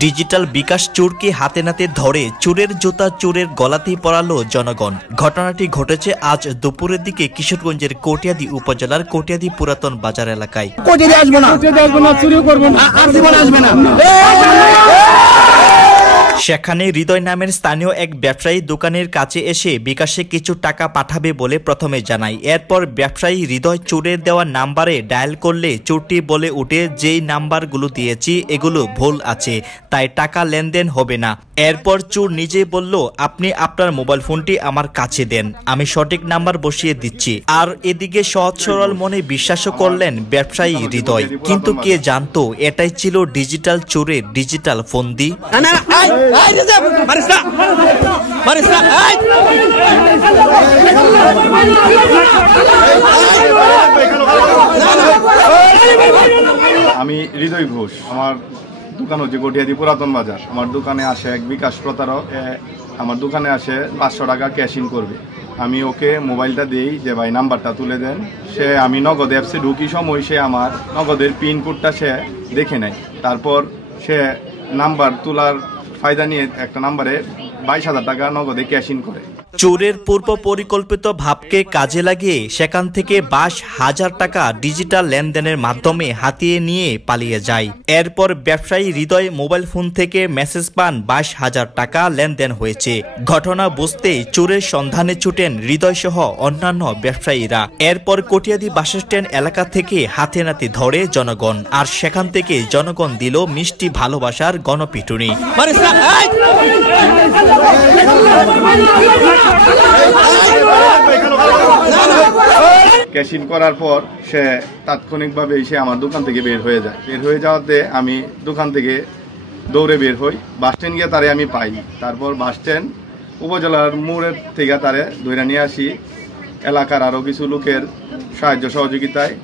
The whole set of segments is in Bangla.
ডিজিটাল বিকাশ চোরকে হাতে নাতে ধরে চোরের জুতা চোরের গলাতেই পরালো জনগণ। ঘটনাটি ঘটেছে আজ দুপুরের দিকে কিশোরগঞ্জের কটিয়াদী উপজেলার কটিয়াদী পুরাতন বাজার এলাকায়। সেখানে হৃদয় নামের স্থানীয় এক ব্যবসায়ী দোকানের কাছে এসে বিকাশে কিছু টাকা পাঠাবে বলে প্রথমে জানায়। এরপর ব্যবসায়ী হৃদয় চোরের দেওয়া নাম্বারে ডায়াল করলে চোরটি বলে উঠে, যেই নাম্বারগুলো দিয়েছি এগুলো ভুল আছে, তাই টাকা লেনদেন হবে না। এরপর চোর নিজেই বলল, আপনি আপনার মোবাইল ফোনটি আমার কাছে দেন, আমি সঠিক নাম্বার বসিয়ে দিচ্ছি। আর এদিকে সহজ সরল মনে বিশ্বাসও করলেন ব্যবসায়ী হৃদয়। কিন্তু কে জানতো এটাই ছিল ডিজিটাল চোরের ডিজিটাল ফন্দি। আমি হৃদয় ঘোষ। আমার দোকান হচ্ছে কটিয়াদী পুরাতন বাজার। আমার দোকানে আসে এক বিকাশ প্রতারক। আমার দোকানে আসে 500 টাকা ক্যাশ ইন করবে। আমি ওকে মোবাইলটা দিই যে ভাই নাম্বারটা তুলে দেন। সে আমি নগদ অ্যাপসে ঢুকি সময় সে আমার নগদের পিন কোডটা সে দেখে নেয়। তারপর সে নাম্বার তোলার ফায়দা নিয়ে একটা নাম্বারে 22,000 টাকা নগদে ক্যাশ ইন করে। চোরের পূর্ব পরিকল্পিত ভাবকে কাজে লাগিয়ে সেখান থেকে 22,000 টাকা ডিজিটাল লেনদেনের মাধ্যমে হাতিয়ে নিয়ে পালিয়ে যায়। এরপর ব্যবসায়ী হৃদয় মোবাইল ফোন থেকে মেসেজ পান 22,000 টাকা লেনদেন হয়েছে। ঘটনা বুঝতেই চোরের সন্ধানে ছুটেন হৃদয় সহ অন্যান্য ব্যবসায়ীরা। এরপর কটিয়াদী বাসস্ট্যান্ড এলাকা থেকে হাতে নাতে ধরে জনগণ, আর সেখান থেকে জনগণ দিল মিষ্টি ভালোবাসার গণপিটুনি। ক্যাশ ইন করার পর সে তাৎক্ষণিকভাবে এসে আমার দোকান থেকে বের হয়ে যায়। বের হয়ে যাওয়াতে আমি দোকান থেকে দৌড়ে বের হই। বাস স্ট্যান্ড গিয়ে তারে আমি পাই। তারপর বাস স্ট্যান্ড উপজেলার মোড়ের থেকে তারে ধরে নিয়ে আসি। এলাকার আরও কিছু লোকের সাহায্য সহযোগিতায়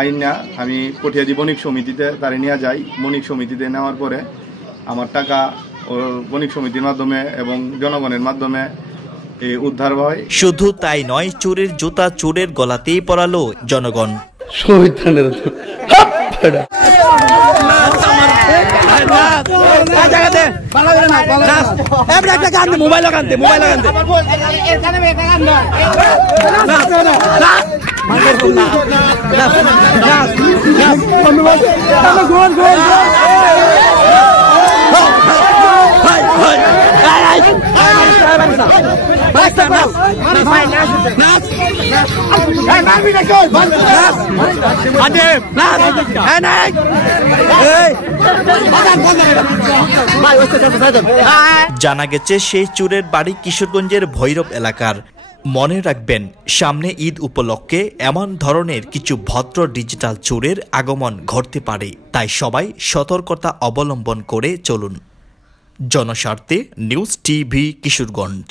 আইনা আমি কটিয়াদী বণিক সমিতিতে তারে নিয়ে যাই। বণিক সমিতিতে নেওয়ার পরে আমার টাকা ও বণিক সমিতির মাধ্যমে এবং জনগণের মাধ্যমে উদ্ধার হয়। শুধু তাই নয়, চোরের জুতা চোরের গলাতেই পরালো জনগণ। জানা গেছে সেই চোরের বাড়ি কিশোরগঞ্জের ভৈরব এলাকার। মনে রাখবেন, সামনে ঈদ উপলক্ষে এমন ধরনের কিছু ভদ্র ডিজিটাল চোরের আগমন ঘটতে পারে, তাই সবাই সতর্কতা অবলম্বন করে চলুন। জনস্বার্থে নিউজ টিভি কিশোরগঞ্জ।